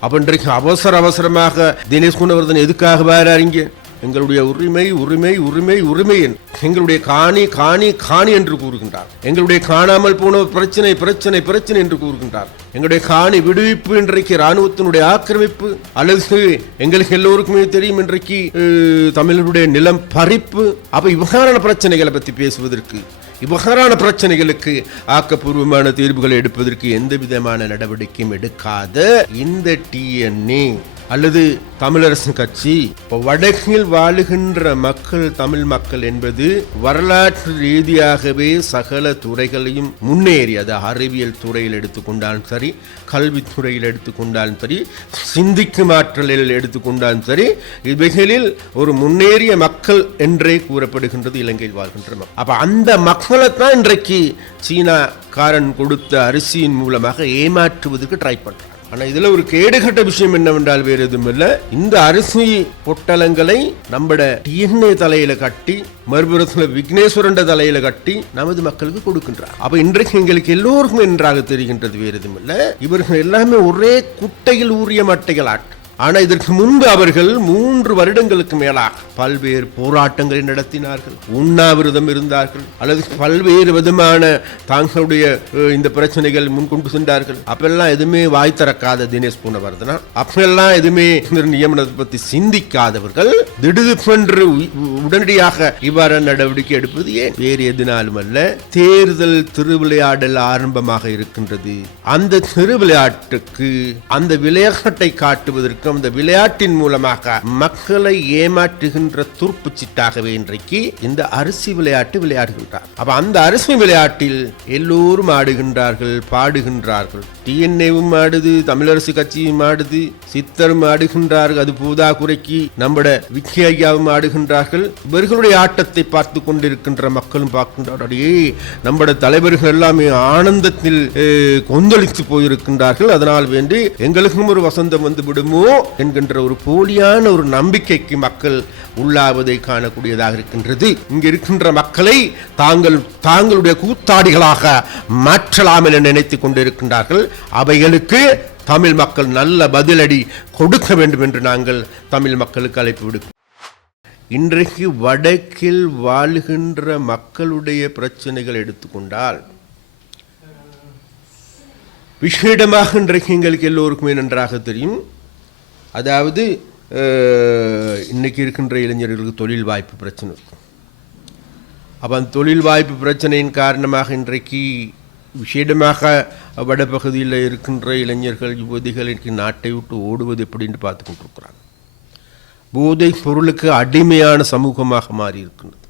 அப்ப இன்றைக்கு அவசர அவசரமாக தினேஷ் குணவர்தன் எதுக்காக வராருங்க எங்களுடைய உரிமை உரிமை உரிமை உரிமை எங்களுடைய காணி காணி காணி என்று கூறுகின்றார். எங்களுடைய காணாமல் போன பிரச்சனை பிரச்சனை பிரச்சனை என்று கூறுகின்றார். எங்களுடைய காணி விடுவிப்பு இன்றைக்கு ராணுவத்தினுடைய ஆக்கிரமிப்பு அல்லது எங்களுக்கு எல்லோருக்குமே தெரியும் இன்றைக்கு தமிழருடைய நிலம் பறிப்பு அப்ப இவ்வாறான பிரச்சனைகளை பற்றி பேசுவதற்கு இவ்வாறான பிரச்சனைகளுக்கு ஆக்கப்பூர்வமான தீர்வுகளை எடுப்பதற்கு எந்த விதமான நடவடிக்கையும் எடுக்காத இந்த டிஎன்ஏ அல்லது தமிழரசு கட்சி. இப்போ வடக்கில் வாழுகின்ற மக்கள் தமிழ் மக்கள் என்பது வரலாற்று ரீதியாகவே சகல துறைகளையும் முன்னேறி அது அறிவியல் துறையில் எடுத்துக்கொண்டாலும் சரி கல்வித்துறையில் எடுத்துக்கொண்டாலும் சரி சிந்திக்கும் ஆற்றலில் எடுத்துக்கொண்டாலும் சரி இவைகளில் ஒரு முன்னேறிய மக்கள் என்றே கூறப்படுகின்றது இலங்கையில் வாழ்கின்ற மக்கள். அப்ப அந்த மக்களை தான் இன்றைக்கு சீனாக்காரன் கொடுத்த அரிசியின் மூலமாக ஏமாற்றுவதற்கு ட்ரை பண்றாங்க ஆனா இதுல ஒரு கேடுகட்ட விஷயம் என்னவென்றால் வேறு எதுவும் இல்லை இந்த அரிசி பொட்டலங்களை நம்மட டிஎன்ஏ தலையில கட்டி மறுபுறத்துல விக்னேஸ்வரண்ட தலையில கட்டி நமது மக்களுக்கு கொடுக்கின்றார். அப்ப இன்றைக்கு எங்களுக்கு எல்லோருக்கும் என்றாக தெரிகின்றது வேறு எதுவும் இல்லை இவர்கள் எல்லாமே ஒரே குட்டையில் ஊறிய மட்டைகள் ஆட்டம் ஆனால் இதற்கு முன்பு அவர்கள் மூன்று வருடங்களுக்கு மேலாக பல்வேறு போராட்டங்களை நடத்தினார்கள். உண்ணாவிரதம் இருந்தார்கள். அல்லது பல்வேறு விதமான தாங்களுடைய இந்த பிரச்சனைகள் முன்கொண்டு சென்றார்கள். அப்பெல்லாம் எதுவுமே வாய் திறக்காத தினேஷ் பூனவர்தனா அப்பெல்லாம் எதுவுமே நியமனத்தை பற்றி சிந்திக்காதவர்கள் திடுதிப்பென்று உடனடியாக இவ்வாறு நடவடிக்கை எடுப்பது ஏன்? வேறு எதுனாலும் அல்ல தேர்தல் திருவிளையாடல் ஆரம்பமாக இருக்கின்றது. அந்த திருவிளையாட்டுக்கு அந்த விளையாட்டை காட்டுவதற்கு இந்த விளையாட்டின் மூலமாக மக்களை ஏமாற்றுகின்ற துருப்பு சிட்டாகவே இன்றைக்கு இந்த அரிசி விளையாட்டு விளையாடுகின்றார். அப்ப அந்த அரிசி விளையாட்டில் எல்லோரும் ஆடுகின்றார்கள் பாடுகின்றார்கள். டிஎன்ஏவும் ஆடுது தமிழரசு கட்சியும் ஆடுது சித்தரும் ஆடுகின்றார்கள் அது பூதா குறைக்கு நம்மட விக்கி ஐயாவும் ஆடுகின்றார்கள். இவர்களுடைய ஆட்டத்தை பார்த்து கொண்டிருக்கின்ற மக்களும் பார்க்கின்றார்கள். நம்மட தலைவர்கள் எல்லாமே ஆனந்தத்தில் கொந்தளித்து போயிருக்கின்றார்கள். அதனால் வேண்டி எங்களுக்கும் ஒரு வசந்தம் வந்து விடுமோ என்கின்ற ஒரு போலியான ஒரு நம்பிக்கைக்கு மக்கள் உள்ளாவதை காணக்கூடியதாக இருக்கின்றது. இங்கு இருக்கின்ற மக்களை தாங்கள் தாங்களுடைய கூத்தாடிகளாக மாற்றலாம் என நினைத்துக் கொண்டிருக்கின்றார்கள். அவைகளுக்கு தமிழ் மக்கள் நல்ல பதிலடி கொடுக்க வேண்டும் என்று நாங்கள் தமிழ் மக்களுக்கு அழைப்பு விடுக்கிறோம். இன்றைக்கு வடக்கில் வாழ்கின்ற மக்களுடைய பிரச்சனைகள் எடுத்துக்கொண்டால் விஷேடமாக இன்றைக்கு எங்களுக்கு எல்லோருக்குமே நன்றாக தெரியும். அதாவது அஹ், இன்னைக்கு இருக்கின்ற இளைஞர்களுக்கு தொழில் வாய்ப்பு பிரச்சனை இருக்கும். அப்போ அந்த தொழில் வாய்ப்பு பிரச்சனையின் காரணமாக இன்றைக்கு விஷேடமாக வடபகுதியில் இருக்கின்ற இளைஞர்கள் யுவதிகள் இன்றைக்கு நாட்டை விட்டு ஓடுவது எப்படின்னு பார்த்து கொண்டிருக்கிறாங்க போதை பொருளுக்கு அடிமையான சமூகமாக மாறி இருக்கின்றது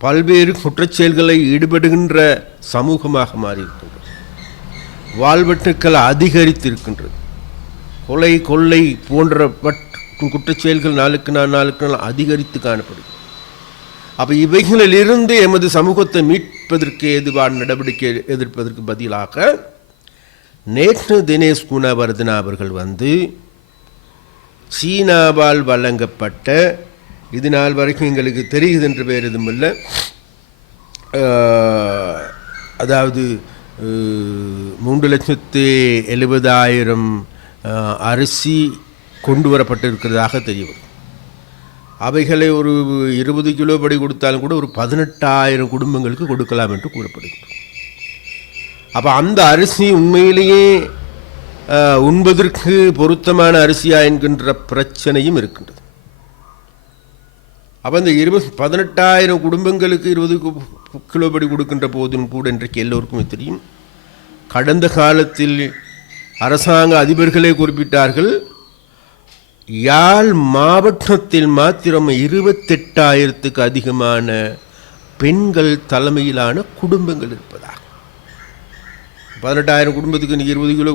பல்வேறு குற்றச்செயல்களை ஈடுபடுகின்ற சமூகமாக மாறி இருக்கின்றது வாழ்வெட்டுக்கள் அதிகரித்திருக்கின்றது. கொலை கொள்ளை போன்ற குற்றச்செயல்கள் நாளுக்கு நாள் நாளுக்கு நாள் அதிகரித்து காணப்படுகிறது. அப்போ இவைகளிலிருந்து எமது சமூகத்தை மீட்பதற்கு ஏதுவான நடவடிக்கை எதிர்ப்பதற்கு பதிலாக நேற்று தினேஷ் குணவர்தனா அவர்கள் வந்து சீனாவால் வழங்கப்பட்ட இது நாள் வரைக்கும் எங்களுக்கு தெரியுது என்று வேறு எதுவும் இல்லை அதாவது மூன்று லட்சத்து எழுபதாயிரம் அரிசி கொண்டு வரப்பட்டிருக்கிறதாக தெரியும். அவைகளை ஒரு இருபது கிலோ படி கொடுத்தாலும் கூட ஒரு பதினெட்டாயிரம் குடும்பங்களுக்கு கொடுக்கலாம் என்று கூறப்படுகிறது. அப்போ அந்த அரிசி உண்மையிலேயே உண்பதற்கு பொருத்தமான அரிசியா என்கின்ற பிரச்சனையும் இருக்கின்றது. அப்போ இந்த இருபது பதினெட்டாயிரம் குடும்பங்களுக்கு இருபது கு- கிலோபடி கொடுக்கின்ற போதும் கூட இன்றைக்கு எல்லோருக்கும் தெரியும். கடந்த காலத்தில் அரசாங்க அதிபர்களே குறிப்பிட்டார்கள் யாழ் மாவட்டத்தில் மாத்திரம் இருபத்தெட்டாயிரத்துக்கு அதிகமான பெண்கள் தலைமையிலான குடும்பங்கள் இருப்பதாக. பதினெட்டாயிரம் குடும்பத்துக்கு நீ இருபது கிலோ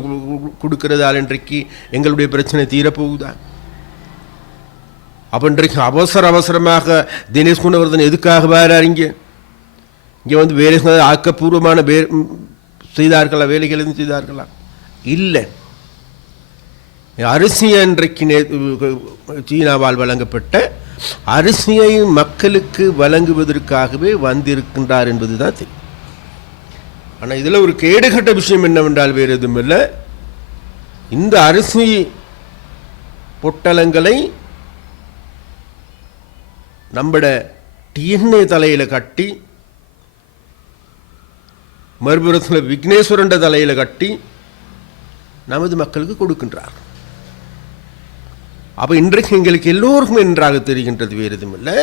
கொடுக்கிறதால் இன்றைக்கு எங்களுடைய பிரச்சனை தீரப்போகுதா? அப்போ இன்றைக்கு அவசர அவசரமாக தினேஷ் குணவர்தன் எதுக்காக வராரு இங்கே? இங்கே வந்து வேலை ஆக்கப்பூர்வமான வே செய்தார்களா? வேலைகள் எதுவும் செய்தார்களா? இல்லை. அரிசி இன்றைக்கு சீனாவால் வழங்கப்பட்ட அரிசியை மக்களுக்கு வழங்குவதற்காகவே வந்திருக்கின்றார் என்பதுதான் தெரியும். ஆனால் இதில் ஒரு கேடுகட்ட விஷயம் என்னவென்றால் வேறு எதுவும் இல்லை. இந்த அரிசி பொட்டலங்களை நம்மட டிஎன்ஏ தலையில் கட்டி மறுபுறத்தில் விக்னேஸ்வரண்ட தலையில் கட்டி நமது மக்களுக்கு கொடுக்கின்றார் அப்போ இன்றைக்கு எங்களுக்கு எல்லோருக்கும் நன்றாக தெரிகின்றது வேறு எதுவும் இல்லை.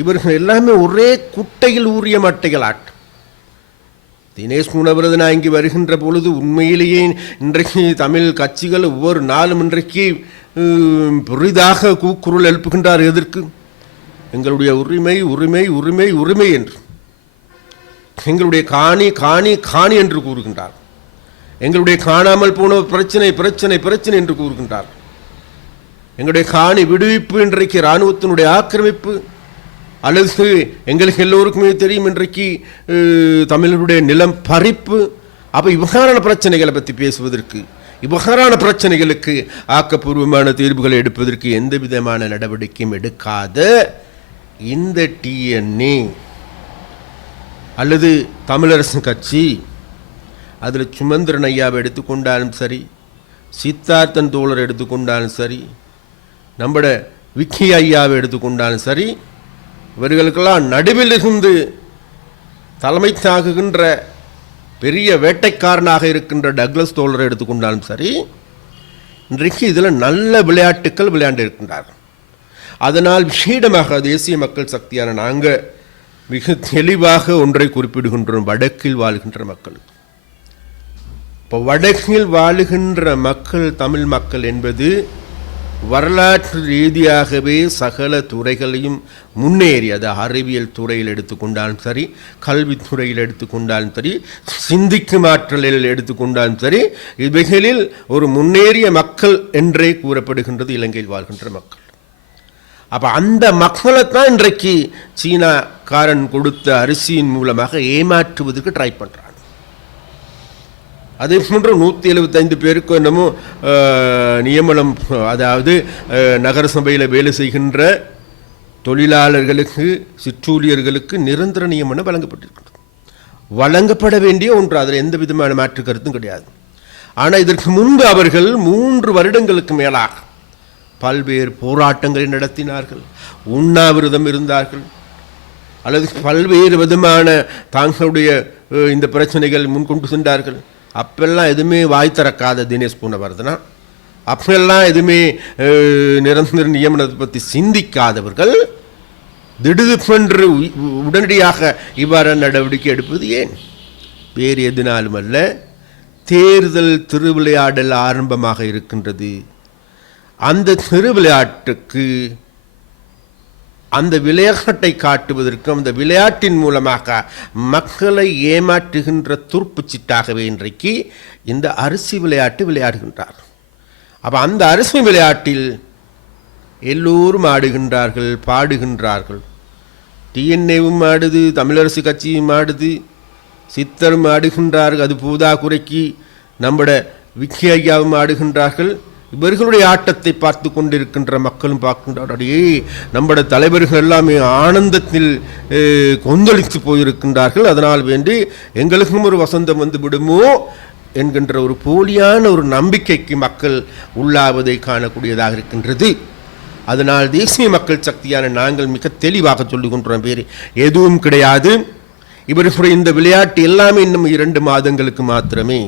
இவர்கள் எல்லாமே ஒரே குட்டையில் ஊறிய மட்டைகள் ஆட்டம் தினேஷ் சூணவிரதனாய் இங்கே வருகின்ற பொழுது உண்மையிலேயே இன்றைக்கு தமிழ் கட்சிகள் ஒவ்வொரு நாளும் இன்றைக்கு பெரிதாக கூக்குரல் எழுப்புகின்றார் எதற்கு? எங்களுடைய உரிமை உரிமை உரிமை உரிமை என்று. எங்களுடைய காணி காணி காணி என்று கூறுகின்றார். எங்களுடைய காணாமல் போன பிரச்சனை பிரச்சனை பிரச்சனை என்று கூறுகின்றார். எங்களுடைய காணி விடுவிப்பு இன்றைக்கு இராணுவத்தினுடைய ஆக்கிரமிப்பு. அல்லது எங்களுக்கு எல்லோருக்குமே தெரியும் இன்றைக்கு தமிழருடைய நிலம் பறிப்பு. அப்போ இவ்வாறான பிரச்சனைகளை பற்றி பேசுவதற்கு இவ்வாறான பிரச்சனைகளுக்கு ஆக்கப்பூர்வமான தீர்வுகளை எடுப்பதற்கு எந்த விதமான நடவடிக்கையும் எடுக்காத இந்த டிஎன்ஏ அல்லது தமிழரசு கட்சி அதில் சுமந்திரன் ஐயாவை எடுத்துக்கொண்டாலும் சரி சித்தார்த்தன் தோழர் எடுத்துக்கொண்டாலும் சரி நம்மட விக்கி ஐயாவை எடுத்துக்கொண்டாலும் சரி இவர்களுக்கெல்லாம் நடுவில் இருந்து தலைமை தாகுகின்ற பெரிய வேட்டைக்காரனாக இருக்கின்ற டக்ளஸ் தோழரை எடுத்துக்கொண்டாலும் சரி இன்றைக்கு இதில் நல்ல விளையாட்டுக்கள் விளையாண்டு இருக்கின்றார்கள் அதனால் விஷேடமாக தேசிய மக்கள் சக்தியான நாங்கள் மிக தெளிவாக ஒன்றை குறிப்பிடுகின்றோம் வடக்கில் வாழ்கின்ற மக்கள் இப்போ வடக்கில் வாழுகின்ற மக்கள் தமிழ் மக்கள் என்பது வரலாற்று ரீதியாகவே சகல துறைகளையும் முன்னேறி அது அறிவியல் துறையில் எடுத்துக்கொண்டாலும் சரி கல்வித்துறையில் எடுத்துக்கொண்டாலும் சரி சிந்திக்கும் ஆற்றலில் எடுத்துக்கொண்டாலும் சரி இவைகளில் ஒரு முன்னேறிய மக்கள் என்றே கூறப்படுகின்றது இலங்கையில் வாழ்கின்ற மக்கள். அப்போ அந்த மக்களைத்தான் இன்றைக்கு சீனாக்காரன் கொடுத்த அரிசியின் மூலமாக ஏமாற்றுவதற்கு ட்ரை பண்ணுறான் அதே போன்று நூற்றி எழுபத்தைந்து பேருக்கு என்னமோ நியமனம் அதாவது நகரசபையில் நகர சபையில் வேலை செய்கின்ற தொழிலாளர்களுக்கு சிற்றூழியர்களுக்கு நிரந்தர நியமனம் வழங்கப்பட்டிருக்கிறது. வழங்கப்பட வேண்டிய ஒன்று அதில் எந்த விதமான மாற்று கருத்தும் கிடையாது. ஆனால் இதற்கு முன்பு அவர்கள் மூன்று வருடங்களுக்கு மேலாக பல்வேறு போராட்டங்களை நடத்தினார்கள் உண்ணாவிரதம் இருந்தார்கள் அல்லது பல்வேறு விதமான தாங்களுடைய இந்த பிரச்சனைகள் முன்கொண்டு சென்றார்கள். அப்பெல்லாம் எதுவுமே வாய் திறக்காத தினேஷ் பூனவர்தனா. அப்பெல்லாம் எதுவுமே நிரந்தர நியமனத்தை பற்றி சிந்திக்காதவர்கள் திடுதிப்பென்று உடனடியாக இவ்வாறு நடவடிக்கை எடுப்பது ஏன்? வேறு எதுனாலும் அல்ல தேர்தல் திருவிளையாடல் ஆரம்பமாக இருக்கின்றது. அந்த திருவிளையாட்டுக்கு அந்த விளையாட்டை காட்டுவதற்கும் அந்த விளையாட்டின் மூலமாக மக்களை ஏமாற்றுகின்ற துருப்பு சிட்டாகவே இன்றைக்கு இந்த அரிசி விளையாட்டு விளையாடுகின்றார். அப்போ அந்த அரிசி விளையாட்டில் எல்லோரும் ஆடுகின்றார்கள் பாடுகின்றார்கள். டிஎன்ஏவும் ஆடுது தமிழரசு கட்சியும் ஆடுது சித்தரும் ஆடுகின்றார்கள் அது பூதா குறைக்கு நம்மட விக்கி ஐயாவும் ஆடுகின்றார்கள். இவர்களுடைய ஆட்டத்தை பார்த்து கொண்டிருக்கின்ற மக்களும் பார்க்கின்றார்கள். நம்முடைய தலைவர்கள் எல்லாமே ஆனந்தத்தில் கொந்தளித்து போயிருக்கின்றார்கள். அதனால் வேண்டி எங்களுக்கும் ஒரு வசந்தம் வந்து விடுமோ என்கின்ற ஒரு போலியான ஒரு நம்பிக்கைக்கு மக்கள் உள்ளாவதை காணக்கூடியதாக இருக்கின்றது. அதனால் தேசிய மக்கள் சக்தியான நாங்கள் மிக தெளிவாக சொல்லிக் கொண்டோம் பேர் எதுவும் கிடையாது. இவர்களுடைய இந்த விளையாட்டு எல்லாமே இன்னும் இரண்டு மாதங்களுக்கு மாத்திரமே.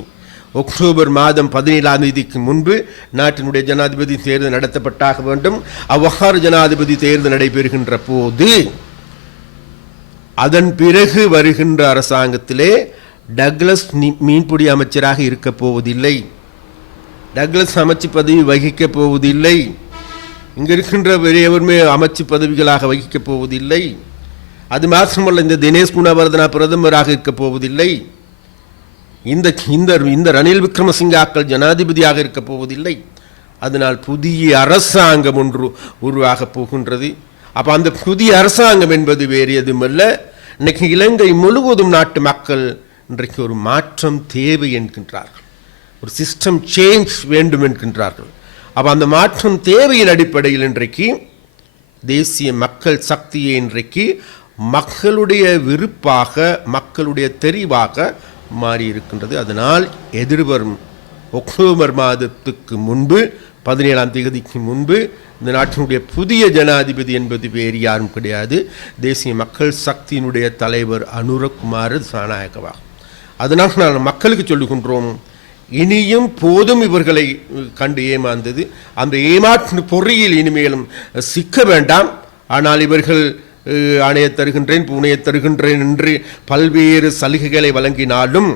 அக்டோபர் மாதம் பதினேழாம் தேதிக்கு முன்பு நாட்டினுடைய ஜனாதிபதி தேர்தல் நடத்தப்பட்டாக வேண்டும். அவ்வாறு ஜனாதிபதி தேர்தல் நடைபெறுகின்ற போது அதன் பிறகு வருகின்ற அரசாங்கத்திலே டக்ளஸ் மீன்பிடி அமைச்சராக இருக்கப் போவதில்லை. டக்ளஸ் அமைச்சு பதவி வகிக்கப் போவதில்லை. இங்கே இருக்கின்ற பெரியவருமே அமைச்சு பதவிகளாக வகிக்கப் போவதில்லை. அது மாத்திரமல்ல இந்த தினேஷ் குணவர்தனா பிரதமராக இருக்கப் போவதில்லை. இந்த இந்த இந்த ரணில் விக்ரமசிங்காக்கள் ஜனாதிபதியாக இருக்கப் போவதில்லை. அதனால் புதிய அரசாங்கம் ஒன்று உருவாகப் போகின்றது. அப்போ அந்த புதிய அரசாங்கம் என்பது வேறு எதுவுமல்ல. இன்றைக்கு இலங்கை முழுவதும் நாட்டு மக்கள் இன்றைக்கு ஒரு மாற்றம் தேவை என்கின்றார்கள். ஒரு சிஸ்டம் சேஞ்ச் வேண்டும் என்கின்றார்கள். அப்போ அந்த மாற்றம் தேவையின் அடிப்படையில் இன்றைக்கு தேசிய மக்கள் சக்தியை இன்றைக்கு மக்களுடைய விருப்பாக மக்களுடைய தெரிவாக மாறி இருக்கின்றது. அதனால் எதிர்வரும் அக்டோபர் மாதத்துக்கு முன்பு பதினேழாம் தேதிக்கு முன்பு இந்த நாட்டினுடைய புதிய ஜனாதிபதி என்பது வேறு யாரும் கிடையாது. தேசிய மக்கள் சக்தியினுடைய தலைவர் அனுரகுமார் சாநாயகவா அதனால் நான் மக்களுக்கு சொல்லுகின்றோம் இனியும் போதும் இவர்களை கண்டு ஏமாந்தது. அந்த ஏமாற்று பொறியில் இனிமேலும் சிக்க வேண்டாம். ஆனால் இவர்கள் ஆணையை ஆணையத் தருகின்றேன் பூனையை தருகின்றேன் என்று பல்வேறு சலுகைகளை வழங்கினாலும்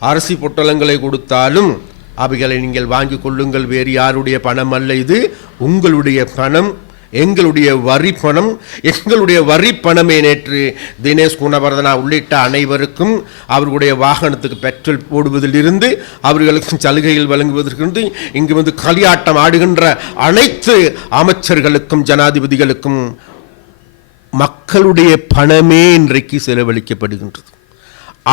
அரசி பொட்டலங்களை கொடுத்தாலும் அவைகளை நீங்கள் வாங்கி கொள்ளுங்கள் வேறு யாருடைய பணம் அல்ல இது. உங்களுடைய பணம் எங்களுடைய வரி பணம் எங்களுடைய வரி பணமே நேற்று தினேஷ் குணவர்தனா உள்ளிட்ட அனைவருக்கும் அவர்களுடைய வாகனத்துக்கு பெட்ரோல் போடுவதிலிருந்து அவர்களுக்கு சலுகைகள் வழங்குவதற்கிருந்து இங்கு வந்து களியாட்டம் ஆடுகின்ற அனைத்து அமைச்சர்களுக்கும் ஜனாதிபதிகளுக்கும் மக்களுடைய பணமே இன்றைக்கு செலவழிக்கப்படுகின்றது.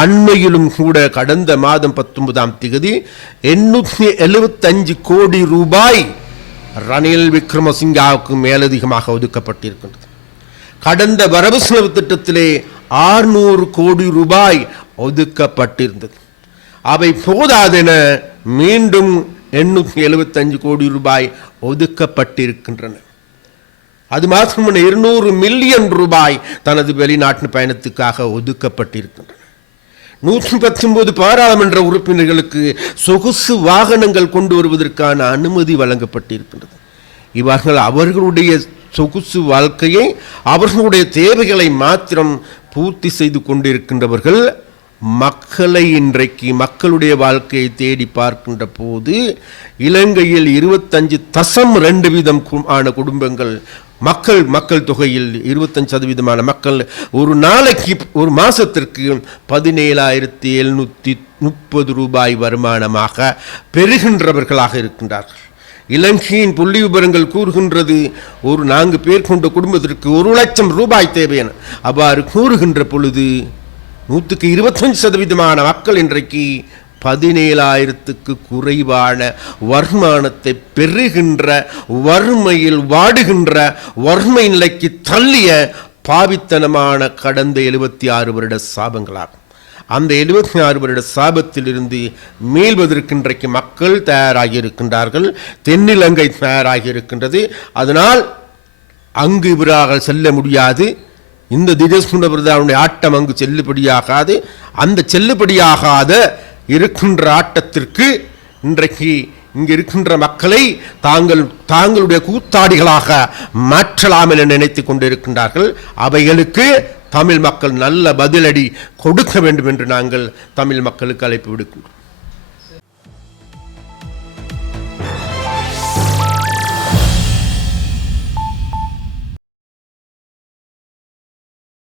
அண்மையிலும் கூட கடந்த மாதம் பத்தொன்பதாம் தேதி எண்ணூற்றி எழுபத்தஞ்சு கோடி ரூபாய் ரணில் விக்ரமசிங்காவுக்கு மேலதிகமாக ஒதுக்கப்பட்டிருக்கின்றது. கடந்த வரவு செலவு திட்டத்திலே ஆறுநூறு கோடி ரூபாய் ஒதுக்கப்பட்டிருந்தது. அவை போதாதென மீண்டும் எண்ணூற்றி எழுபத்தஞ்சு கோடி ரூபாய் ஒதுக்கப்பட்டிருக்கின்றன. அது மாத்திரமல்ல இருநூறு மில்லியன் ரூபாய் தனது வெளிநாட்டு பயணத்துக்காக ஒதுக்கப்பட்டிருக்கின்றன. நூற்றி பத்தொன்பது பாராளுமன்ற உறுப்பினர்களுக்கு சொகுசு வாகனங்கள் கொண்டு வருவதற்கான அனுமதி வழங்கப்பட்டிருக்கின்றது. இவர்கள் அவர்களுடைய சொகுசு வாழ்க்கையை அவர்களுடைய தேவைகளை மாத்திரம் பூர்த்தி செய்து கொண்டிருக்கின்றவர்கள் மக்களை இன்றைக்கு மக்களுடைய வாழ்க்கையை தேடி பார்க்கின்ற போது இலங்கையில் இருபத்தஞ்சு தசம் ரெண்டு வீதம் கு- ஆன குடும்பங்கள் மக்கள் மக்கள் தொகையில் இருபத்தஞ்சு சதவீதமான மக்கள் ஒரு நாளைக்கு ஒரு மாதத்திற்கு பதினேழாயிரத்தி எழுநூற்றி முப்பது ரூபாய் வருமானமாக பெறுகின்றவர்களாக இருக்கின்றார்கள். இலங்கையின் புள்ளி விபரங்கள் கூறுகின்றது ஒரு நான்கு பேர் கொண்ட குடும்பத்திற்கு ஒரு லட்சம் ரூபாய் தேவையான அவ்வாறு கூறுகின்ற பொழுது நூற்றுக்கு இருபத்தஞ்சு சதவீதமான மக்கள் இன்றைக்கு பதினேழாயிரத்துக்கு குறைவான வருமானத்தை பெறுகின்ற வறுமையில் வாடுகின்ற வறுமை நிலைக்கு தள்ளிய பாவித்தனமான கடந்த எழுபத்தி ஆறு வருட சாபங்களாகும். அந்த எழுபத்தி ஆறு வருட சாபத்திலிருந்து மீள்வதற்கு இன்றைக்கு மக்கள் தயாராகி இருக்கின்றார்கள் தென்னிலங்கை தயாராகி இருக்கின்றது அதனால் அங்கு இவராக செல்ல முடியாது. இந்த தினேஷ் பிரதானுடைய ஆட்டம் அங்கு செல்லுபடியாகாது. அந்த செல்லுபடியாகாத இருக்கின்ற ஆட்டத்திற்கு இன்றைக்கு இங்கு இருக்கின்ற மக்களை தாங்கள் தாங்களுடைய கூத்தாடிகளாக மாற்றலாம் என நினைத்து கொண்டிருக்கின்றார்கள். அவைகளுக்கு தமிழ் மக்கள் நல்ல பதிலடி கொடுக்க வேண்டும் என்று நாங்கள் தமிழ் மக்களுக்கு அழைப்பு விடுக்கின்றோம்.